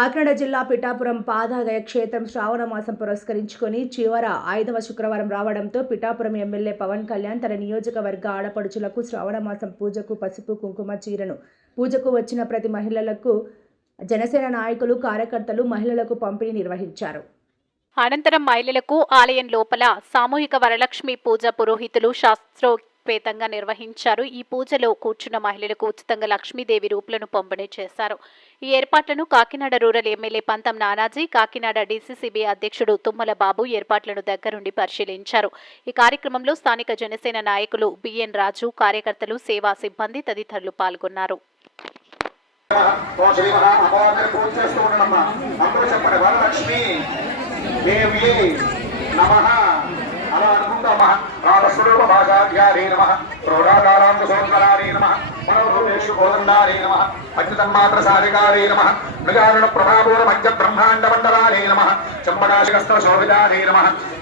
కాకినాడ జిల్లా పిఠాపురం పాదగయ క్షేత్రం శ్రావణ మాసం పురస్కరించుకొని చివర 5వ శుక్రవారం రావడంతో పిఠాపురం ఎమ్మెల్యే పవన్ కళ్యాణ్ తన నియోజకవర్గ ఆడపడుచులకు శ్రావణ మాసం పూజకు పసుపు కుంకుమ చీరను పూజకు వచ్చిన ప్రతి మహిళలకు జనసేన నాయకులు కార్యకర్తలు మహిళలకు పంపిణీ నిర్వహించారు. అనంతరం మహిళలకు ఆలయం లోపల సామూహిక వరలక్ష్మి పూజ పురోహితులు శాస్త్రోపేతంగా నిర్వహించారు. ఈ పూజలో కూర్చున్న మహిళలకు ఉచితంగా లక్ష్మీదేవి రూపులను పంపిణీ చేశారు. ఈ ఏర్పాట్లను కాకినాడ రూరల్ ఎమ్మెల్యే పంతం నానాజీ, కాకినాడ డీసీసీబీ అధ్యక్షుడు తుమ్మల బాబు ఏర్పాట్లను దగ్గరుండి పరిశీలించారు. ఈ కార్యక్రమంలో స్థానిక జనసేన నాయకులు బిఎన్ రాజు, కార్యకర్తలు, సేవా సిబ్బంది తదితరులు పాల్గొన్నారు. అలా అనుకుంటామా రామస్వరూప భాషాధ్యారే నమ ప్రోఢాకారాంతసోత్తరారే నమ మనోభూషు కోదండారే నమ పంచతన్మాత్ర సాధికారే నమ మృగారుణ ప్రభాపూర మధ్య బ్రహ్మాండ మండలారే నమ చంపడాశికస్త్ర శోభితారే నమ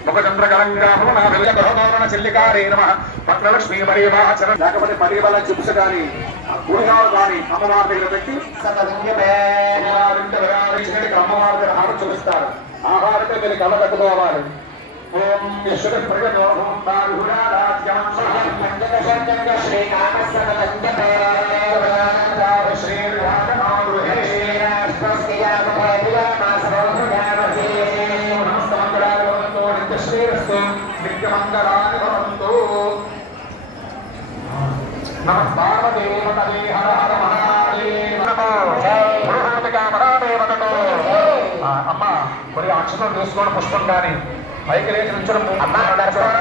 ముఖచంద్రకలంగాభవనాభిగృహతోరణ చిల్లికారే నమ పత్రలక్ష్మీ మరీవాచరణ లేకపోతే పరిబల చిప్స్ కానీ గురిగాలు కానీ అమ్మవారి దగ్గర పెట్టి అమ్మవారి దగ్గర ఆహారం చూపిస్తారు. ఆహారத்தை మీరు కళ్ళ కట్టుకోవాలి. ఓం విశ్వ ప్రజోహం బాహురాజ్యం పంచదశంగ నిత్యమంగళాని భవంతు. నమస్కారదేవతదే హర హర మహాదేవ అమ్మ మరి అక్షరం తీసుకోవడం పుష్పం కానీ పైకి లేచి నుంచడం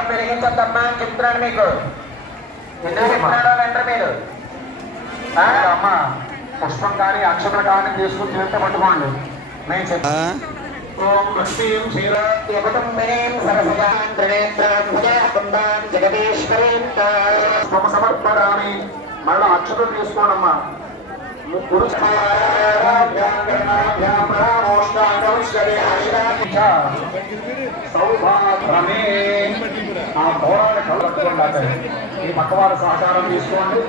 పెరిగించద్దమ్మా చెప్తున్నాను మీకు. మీరు అమ్మ పుష్పం కానీ అక్షరం కానీ తీసుకుని చేస్తే పట్టుకోండి. నేను చెప్తాను. సమర్పడామి మళ్ళీ అక్షరం తీసుకోండమ్మా. ఈ పక్కవారి సహకారం తీసుకోండి.